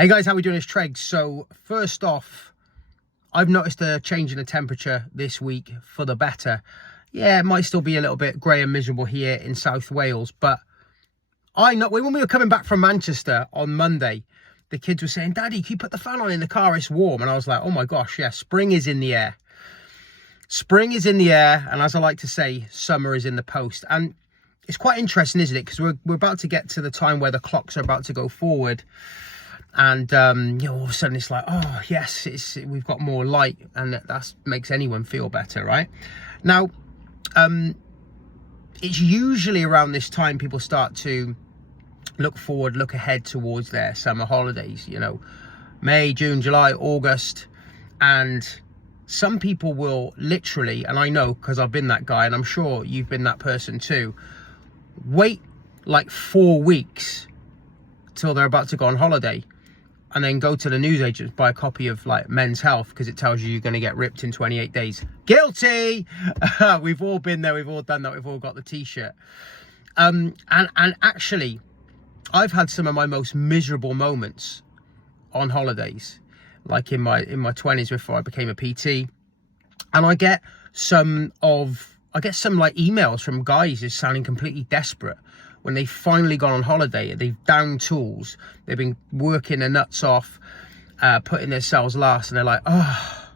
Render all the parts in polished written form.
Hey guys, how we doing? It's Treg. So first off, I've noticed a change in the temperature this week for the better. Yeah, it might still be a little bit grey and miserable here in South Wales, but I know when we were coming back from Manchester on Monday, the kids were saying, "Daddy, can you put the fan on in the car? It's warm." And I was like, "Oh my gosh, yeah, spring is in the air." Spring is in the air, and as I like to say, summer is in the post. And it's quite interesting, isn't it? Because we're about to get to the time where the clocks are about to go forward. And all of a sudden it's like, oh yes, we've got more light, and that makes anyone feel better, right? Now it's usually around this time people start to look ahead towards their summer holidays, May, June, July, August. And some people will literally, and I know because I've been that guy, and I'm sure you've been that person too, wait like 4 weeks till they're about to go on holiday, and then go to the newsagents, buy a copy of like Men's Health because it tells you you're going to get ripped in 28 days. Guilty! We've all been there, we've all done that, we've all got the t-shirt. And actually, I've had some of my most miserable moments on holidays, like in my 20s before I became a PT. And I get some like emails from guys just sounding completely desperate when they've finally gone on holiday. They've downed tools, they've been working their nuts off, putting themselves last, and they're like, "Oh,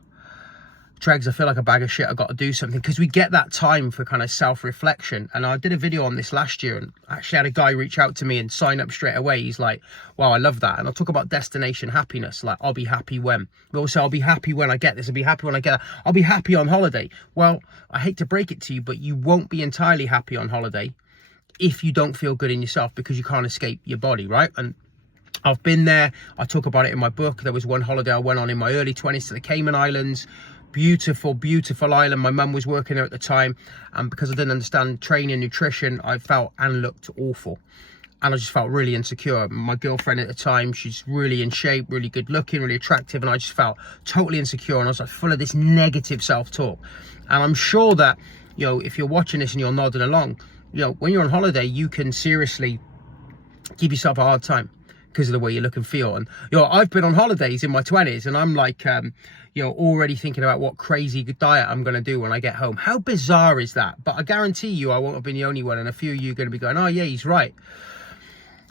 Tregs, I feel like a bag of shit, I've got to do something." Because we get that time for kind of self-reflection. And I did a video on this last year, and actually had a guy reach out to me and sign up straight away. He's like, "Wow, I love that." And I'll talk about destination happiness, like I'll be happy when. But also, I'll be happy when I get this, I'll be happy when I get that. I'll be happy on holiday. Well, I hate to break it to you, but you won't be entirely happy on holiday if you don't feel good in yourself, because you can't escape your body, right? And I've been there. I talk about it in my book. There was one holiday I went on in my early 20s to the Cayman Islands. Beautiful, beautiful island. My mum was working there at the time, and because I didn't understand training, nutrition, I felt and looked awful. And I just felt really insecure. My girlfriend at the time, she's really in shape, really good looking, really attractive, and I just felt totally insecure, and I was like full of this negative self-talk. And I'm sure that, if you're watching this and you're nodding along, when you're on holiday, you can seriously give yourself a hard time because of the way you look and feel. And I've been on holidays in my 20s, and I'm like already thinking about what crazy diet I'm going to do when I get home. How bizarre is that? But I guarantee you I won't have been the only one, and a few of you are going to be going, "Oh yeah, he's right."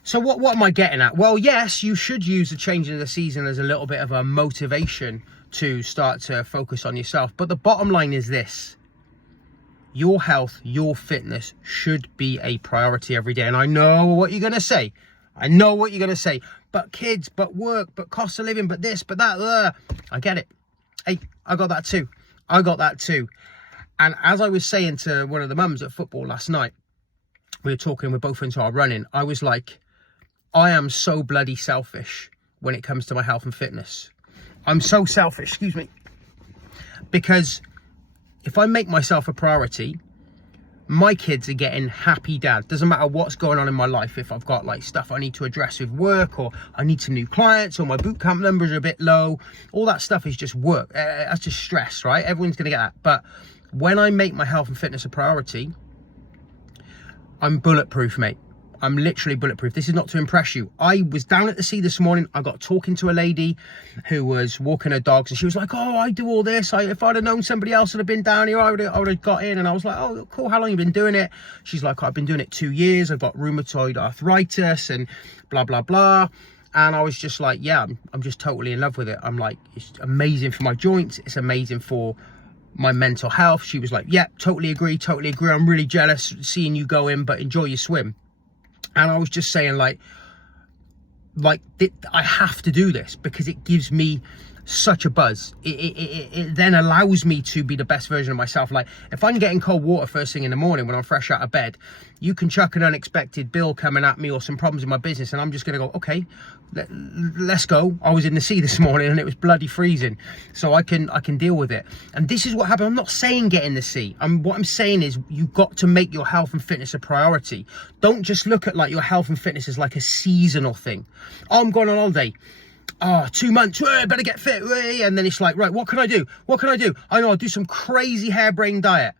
So what am I getting at? Well, yes, you should use the change in the season as a little bit of a motivation to start to focus on yourself. But the bottom line is this: your health, your fitness should be a priority every day. And I know what you're going to say. But kids, but work, but cost of living, but this, but that. I get it. Hey, I got that too. And as I was saying to one of the mums at football last night, we were talking, we're both into our running. I was like, I am so bloody selfish when it comes to my health and fitness. I'm so selfish, excuse me. Because if I make myself a priority, my kids are getting happy dad. Doesn't matter what's going on in my life. If I've got like stuff I need to address with work, or I need some new clients, or my boot camp numbers are a bit low, all that stuff is just work. That's just stress, right? Everyone's going to get that. But when I make my health and fitness a priority, I'm bulletproof, mate. I'm literally bulletproof. This is not to impress you. I was down at the sea this morning. I got talking to a lady who was walking her dogs, and she was like, "Oh, I do all this. If I'd have known somebody else would have been down here, I would have got in." And I was like, "Oh, cool. How long have you been doing it?" She's like, "I've been doing it 2 years. I've got rheumatoid arthritis and blah, blah, blah." And I was just like, yeah, I'm just totally in love with it. I'm like, it's amazing for my joints. It's amazing for my mental health. She was like, "Yeah, totally agree. I'm really jealous seeing you go in, but enjoy your swim." And I was just saying, like I have to do this because it gives me such a buzz. It then allows me to be the best version of myself. Like, if I'm getting cold water first thing in the morning when I'm fresh out of bed, you can chuck an unexpected bill coming at me or some problems in my business, and I'm just going to go, "Okay, let's go." I was in the sea this morning and it was bloody freezing, so I can deal with it. And this is what happened. I'm not saying get in the sea. What I'm saying is you've got to make your health and fitness a priority. Don't just look at like your health and fitness as like a seasonal thing. "Oh, I'm going on holiday. 2 months, better get fit." And then it's like, right, what can I do? I know, I'll do some crazy harebrained diet.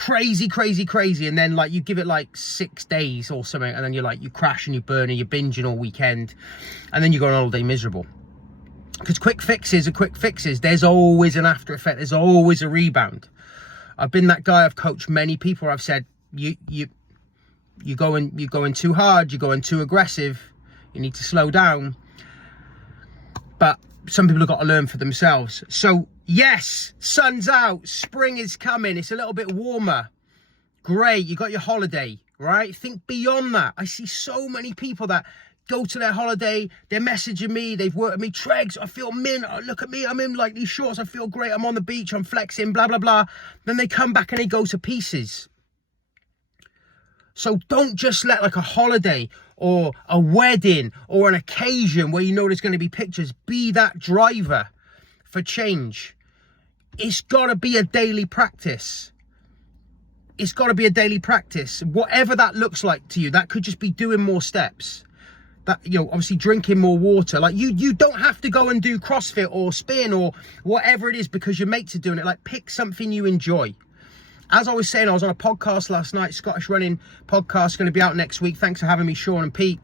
crazy, crazy, crazy, and then like you give it like 6 days or something, and then you're like, you crash and you burn and you're binging all weekend, and then you go on holiday miserable. Because quick fixes are quick fixes. There's always an after effect. There's always a rebound. I've been that guy. I've coached many people where I've said, you're going too hard, you're going too aggressive, you need to slow down. But some people have got to learn for themselves. So yes, sun's out, spring is coming, it's a little bit warmer. Great, you got your holiday, right? Think beyond that. I see so many people that go to their holiday, they're messaging me, they've worked with me, Tregs, I feel mint, oh, look at me, I'm in like these shorts, I feel great, I'm on the beach, I'm flexing, blah, blah, blah. Then they come back and they go to pieces. So don't just let like a holiday or a wedding or an occasion where you know there's going to be pictures be that driver for change. It's got to be a daily practice. It's got to be a daily practice. Whatever that looks like to you, that could just be doing more steps. That, you know, obviously drinking more water. Like you don't have to go and do CrossFit or spin or whatever it is because your mates are doing it. Like pick something you enjoy. As I was saying, I was on a podcast last night, Scottish Running podcast, going to be out next week. Thanks for having me, Sean and Pete.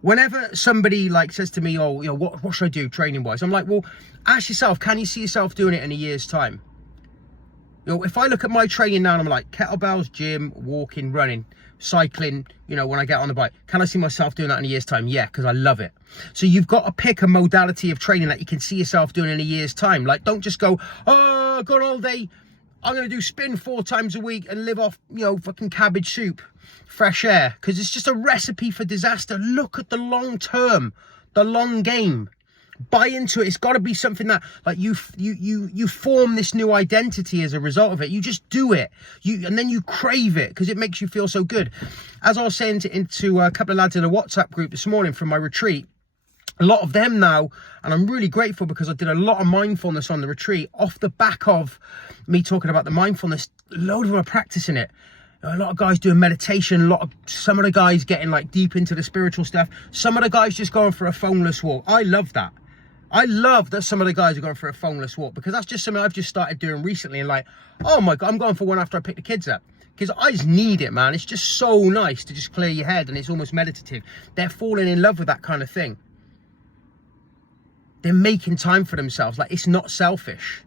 Whenever somebody like says to me, oh, you know, what should I do training wise? I'm like, well, ask yourself, can you see yourself doing it in a year's time? You know, if I look at my training now and I'm like kettlebells, gym, walking, running, cycling, you know, when I get on the bike, can I see myself doing that in a year's time? Yeah, because I love it. So you've got to pick a modality of training that you can see yourself doing in a year's time. Like, don't just go, oh, I've got all day. I'm going to do spin 4 times a week and live off, you know, fucking cabbage soup, fresh air. Because it's just a recipe for disaster. Look at the long term, the long game. Buy into it. It's got to be something that, like, you form this new identity as a result of it. You just do it. And then you crave it because it makes you feel so good. As I was saying to a couple of lads in a WhatsApp group this morning from my retreat, a lot of them now, and I'm really grateful because I did a lot of mindfulness on the retreat off the back of me talking about the mindfulness. A load of them are practicing it. A lot of guys doing meditation, some of the guys getting like deep into the spiritual stuff. Some of the guys just going for a phoneless walk. I love that. I love that some of the guys are going for a phoneless walk because that's just something I've just started doing recently and like, oh my God, I'm going for one after I pick the kids up. Because I just need it, man. It's just so nice to just clear your head and it's almost meditative. They're falling in love with that kind of thing. They're making time for themselves. Like, it's not selfish.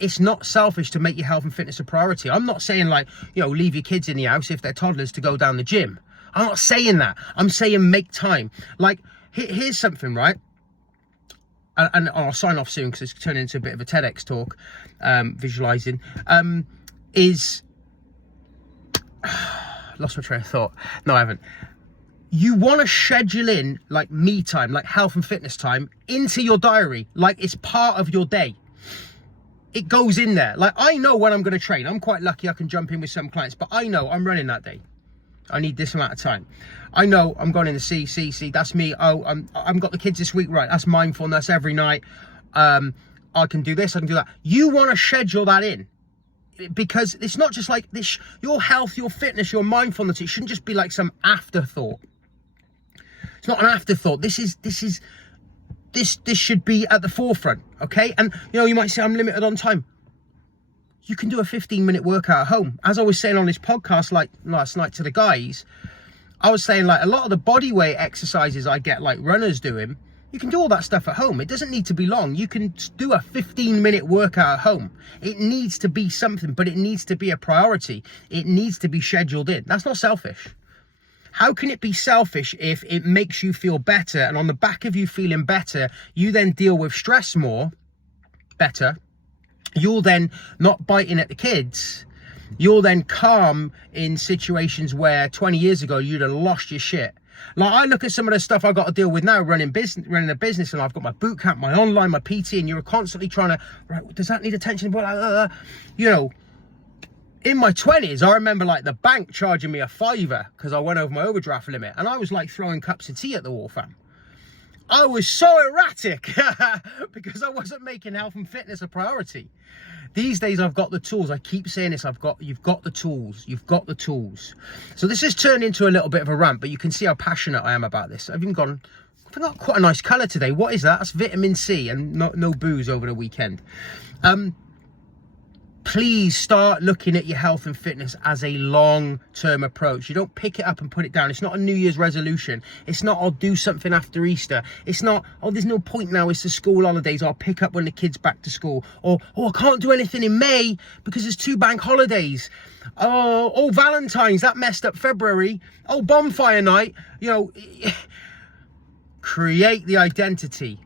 It's not selfish to make your health and fitness a priority. I'm not saying like, you know, leave your kids in the house if they're toddlers to go down the gym. I'm not saying that. I'm saying make time. Like, here's something, right? And I'll sign off soon because it's turning into a bit of a TEDx talk, visualizing, lost my train of thought. No, I haven't. You want to schedule in like me time, like health and fitness time into your diary. Like it's part of your day. It goes in there. Like I know when I'm going to train. I'm quite lucky I can jump in with some clients, but I know I'm running that day. I need this amount of time. I know I'm going in the see, that's me. Oh, I've got the kids this week, right? That's mindfulness every night. I can do this, I can do that. You want to schedule that in because it's not just like this, your health, your fitness, your mindfulness. It shouldn't just be like some afterthought. It's not an afterthought. This should be at the forefront, okay? And you know, you might say I'm limited on time. You can do a 15-minute workout at home. As I was saying on this podcast, like last night to the guys, I was saying like a lot of the body weight exercises I get like runners doing, you can do all that stuff at home. It doesn't need to be long. You can do a 15-minute workout at home. It needs to be something, but it needs to be a priority. It needs to be scheduled in. That's not selfish. How can it be selfish if it makes you feel better? And on the back of you feeling better, you then deal with stress better. You're then not biting at the kids. You're then calm in situations where 20 years ago, you'd have lost your shit. Like I look at some of the stuff I got to deal with now, running a business, and I've got my boot camp, my online, my PT, and you're constantly trying to, right, does that need attention? You know, in my 20s, I remember like the bank charging me a £5 because I went over my overdraft limit, and I was like throwing cups of tea at the wall, fam. I was so erratic because I wasn't making health and fitness a priority. These days I've got the tools. I keep saying this, you've got the tools. You've got the tools. So this has turned into a little bit of a rant, but you can see how passionate I am about this. I've got quite a nice colour today. What is that? That's vitamin C and no booze over the weekend. please start looking at your health and fitness as a long-term approach. You don't pick it up and put it down. It's not a New Year's resolution. It's not, I'll do something after Easter. It's not, oh, there's no point now, it's the school holidays, I'll pick up when the kids back to school. Or, oh, I can't do anything in May because there's 2 bank holidays. Oh, Valentine's, that messed up February. Oh, bonfire night. You know, create the identity.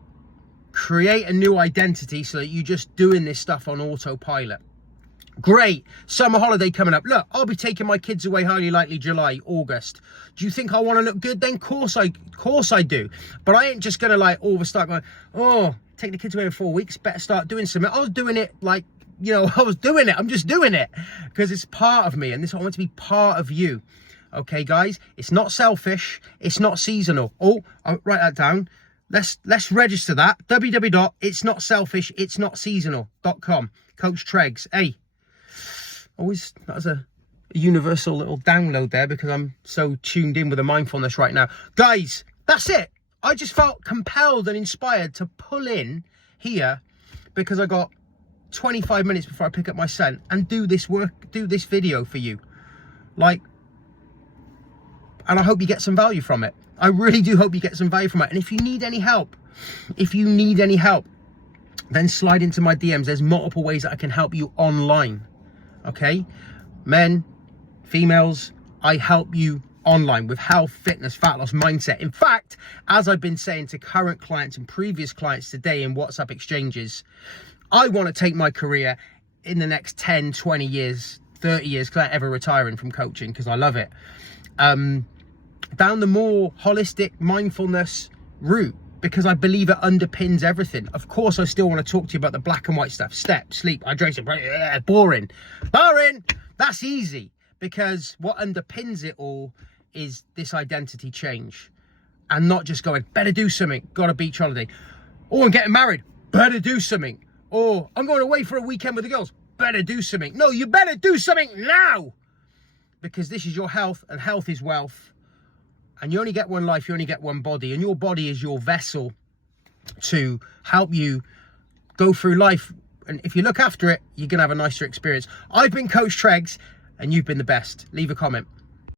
Create a new identity so that you're just doing this stuff on autopilot. Great, summer holiday coming up. Look, I'll be taking my kids away highly likely July, August. Do you think I want to look good then? Of course I do. But I ain't just going to like all of a start going, oh, take the kids away in 4 weeks, better start doing something. I was doing it like, you know, I was doing it. I'm just doing it because it's part of me and this I want to be part of you. Okay, guys, it's not selfish. It's not seasonal. Oh, I'll write that down. Let's register that. www.itsnotselfishitsnotseasonal.com. Coach Treggs. Hey. Always, that was a universal little download there because I'm so tuned in with the mindfulness right now. Guys, that's it. I just felt compelled and inspired to pull in here because I got 25 minutes before I pick up my son and do this video for you. Like, and I hope you get some value from it. I really do hope you get some value from it. And if you need any help, then slide into my DMs. There's multiple ways that I can help you online. Okay, men, females, I help you online with health, fitness, fat loss, mindset. In fact, as I've been saying to current clients and previous clients today in WhatsApp exchanges, I want to take my career in the next 10, 20 years, 30 years, because I ain't ever retiring from coaching because I love it, down the more holistic mindfulness route. Because I believe it underpins everything. Of course, I still want to talk to you about the black and white stuff. Step, sleep, hydration, boring. Boring! That's easy. Because what underpins it all is this identity change. And not just going, better do something, got a beach holiday. Or I'm getting married, better do something. Or I'm going away for a weekend with the girls, better do something. No, you better do something now! Because this is your health, and health is wealth. And you only get one life, you only get one body. And your body is your vessel to help you go through life. And if you look after it, you're going to have a nicer experience. I've been Coach Treggs, and you've been the best. Leave a comment.